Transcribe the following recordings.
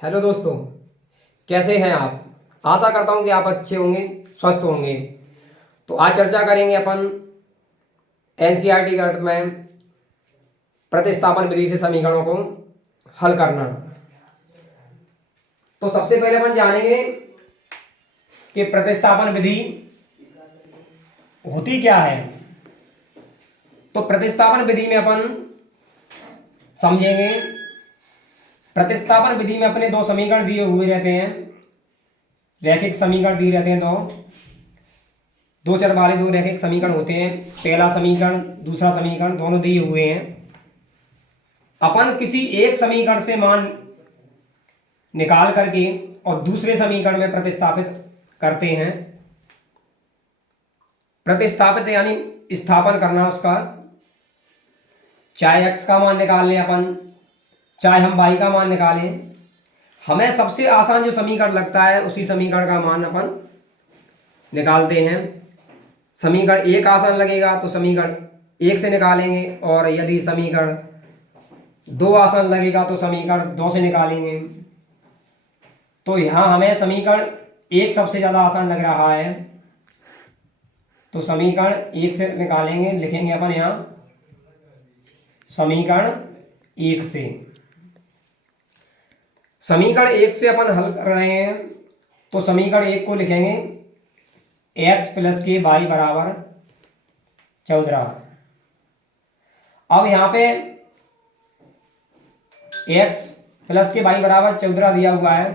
Hello दोस्तों, कैसे हैं आप। आशा करता हूं कि आप अच्छे होंगे, स्वस्थ होंगे। तो आज चर्चा करेंगे अपन एनसीईआरटी गणित में प्रतिस्थापन विधि से समीकरणों को हल करना। तो सबसे पहले अपन जानेंगे कि प्रतिस्थापन विधि होती क्या है। तो प्रतिस्थापन विधि में अपन समझेंगे, प्रतिस्थापन विधि में अपने दो समीकरण दिए हुए रहते हैं, रैखिक समीकरण दिए रहते हैं। दो चर वाले दो रैखिक समीकरण होते हैं। पहला समीकरण, दूसरा समीकरण दोनों दिए हुए हैं। अपन किसी एक समीकरण से मान निकाल करके और दूसरे समीकरण में प्रतिस्थापित करते हैं। प्रतिस्थापित यानी स्थापन करना उसका। चाहे x का मान निकाल लें अपन, चाहे हम y का मान निकालें, हमें सबसे आसान जो समीकरण लगता है उसी समीकरण का मान अपन निकालते हैं। समीकरण एक आसान लगेगा तो समीकरण एक से निकालेंगे, और यदि समीकरण दो आसान लगेगा तो समीकरण दो से निकालेंगे। तो यहाँ हमें समीकरण एक सबसे ज़्यादा आसान लग रहा है, तो समीकरण एक से निकालेंगे। लिखेंगे अपन यहाँ समीकरण एक से। समीकरण एक से अपन हल कर रहे हैं, तो समीकरण एक को लिखेंगे x प्लस के वाई बराबर 14। अब यहाँ पे x प्लस के वाई बराबर 14 दिया हुआ है।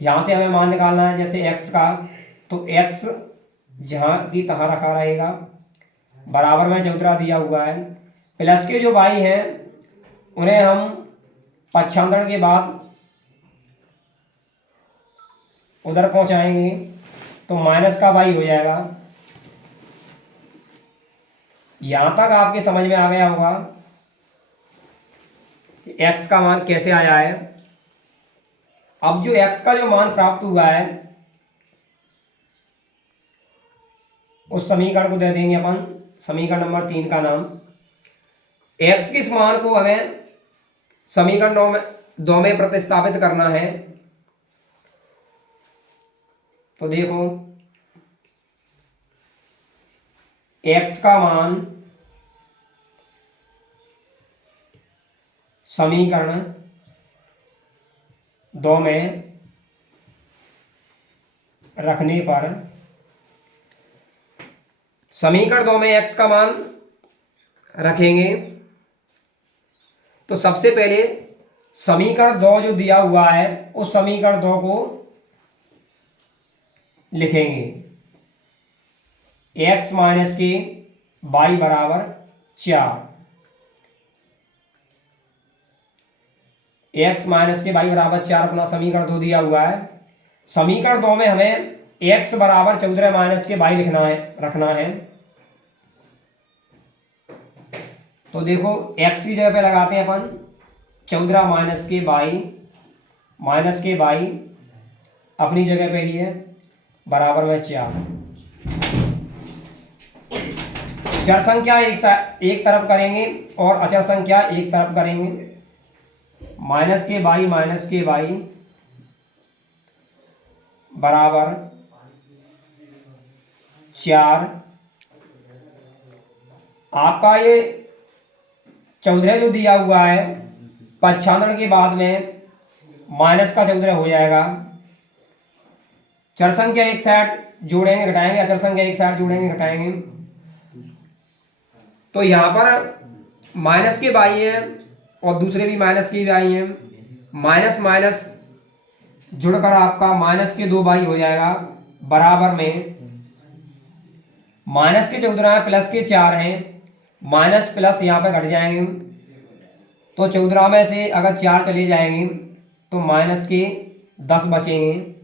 यहाँ से हमें मान निकालना है जैसे x का, तो x जहाँ की तहाँ रखा रहेगा, बराबर में 14 दिया हुआ है। प्लस के जो y हैं उन्हें हम पक्षांतरण के बाद उधर पहुँचाएंगे, तो माइनस का y हो जाएगा। यहाँ तक आपके समझ में आ गया होगा कि x का मान कैसे आया है। अब जो x का जो मान प्राप्त हुआ है उस समीकरण को दे देंगे अपन समीकरण नंबर 3 का नाम। x के इस मान को हमें समीकरण दो में प्रतिस्थापित करना है। तो देखो, x का मान समीकरण दो में रखने पर, समीकरण दो में x का मान रखेंगे तो सबसे पहले समीकरण दो जो दिया हुआ है उस समीकरण दो को लिखेंगे x माइनस के वाई बराबर 4। x माइनस के वाई बराबर 4 अपना समीकरण दो दिया हुआ है। समीकरण दो में हमें x बराबर 14 माइनस के वाई लिखना है, रखना है। तो देखो x की जगह पे लगाते हैं अपन 14 माइनस के वाई अपनी जगह पे ही है, बराबर में 4। चर संख्या एक तरफ करेंगे और अचर संख्या एक तरफ करेंगे। माइनस के वाई बराबर 4। आपका ये 14 जो दिया हुआ है पक्षांतरण के बाद में माइनस का 14 हो जाएगा। चर संख्या एक साइड जोड़ेंगे घटाएंगे, अचर संख्या एक साइड जोड़ेंगे घटाएंगे। तो यहाँ पर माइनस के वाई है और दूसरे भी माइनस के वाई हैं। माइनस माइनस जुड़कर आपका माइनस के 2 वाई हो जाएगा, बराबर में माइनस के 14 है, प्लस के 4 हैं। माइनस प्लस यहाँ पे घट जाएंगे, तो 14 में से अगर 4 चले जाएंगे तो माइनस के 10 बचेंगे।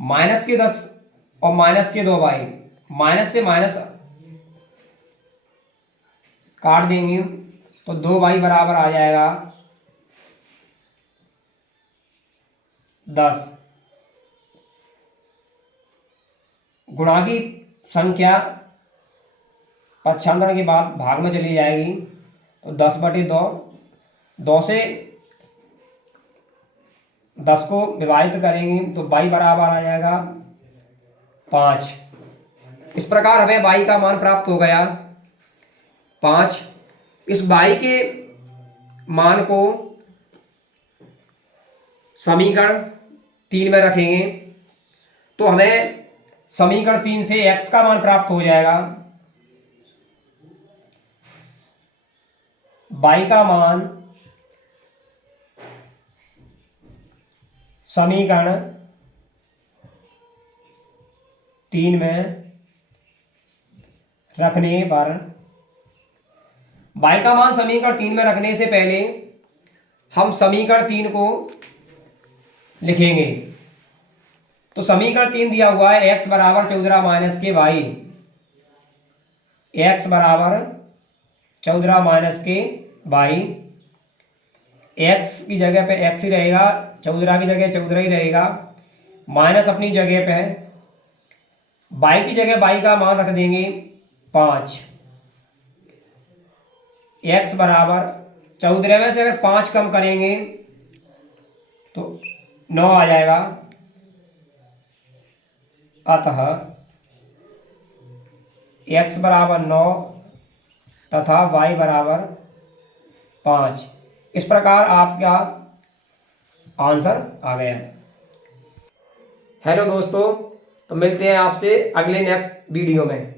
माइनस के 10 और माइनस के 2 वाई, माइनस से माइनस काट देंगे तो 2 वाई बराबर आ जाएगा 10। गुणा की संख्या पक्षांतरण के बाद भाग में चली जाएगी, तो 10/2 2 से 10 को विभाजित करेंगे तो y बराबर आ जाएगा 5। इस प्रकार हमें y का मान प्राप्त हो गया 5। इस y के मान को समीकरण 3 में रखेंगे तो हमें समीकरण 3 से x का मान प्राप्त हो जाएगा। y का मान समीकरण 3 में रखने पर, y का मान समीकरण 3 में रखने से पहले हम समीकरण 3 को लिखेंगे। तो समीकरण 3 दिया हुआ है x बराबर 14 माइनस के y, x बराबर 14 माइनस के y, x की जगह पे x ही रहेगा, 14 की जगह 14 ही रहेगा, माइनस अपनी जगह पे, y की जगह y का मान रख देंगे 5। x बराबर 14 में से अगर 5 कम करेंगे तो 9 आ जाएगा। अतः x बराबर 9 तथा y बराबर 5। इस प्रकार आपका आंसर आ गया। हेलो दोस्तों, तो मिलते हैं आपसे अगले नेक्स्ट वीडियो में।